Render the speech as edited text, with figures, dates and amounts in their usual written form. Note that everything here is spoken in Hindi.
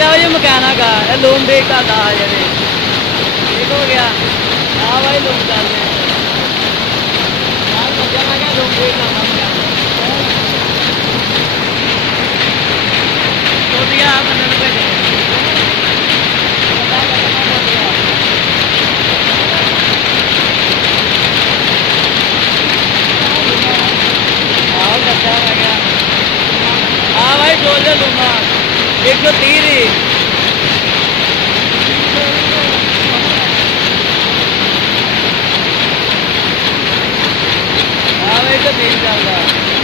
चाहिए भाई मकाना का लूम भी का था ठीक हो गया। हाँ भाई लूम डाल लूम भी का तो दिया बंदे ने भेजे हाँ भाई बोल दे लूँगा 130 ही। हाँ भाई तो 3 चल रहा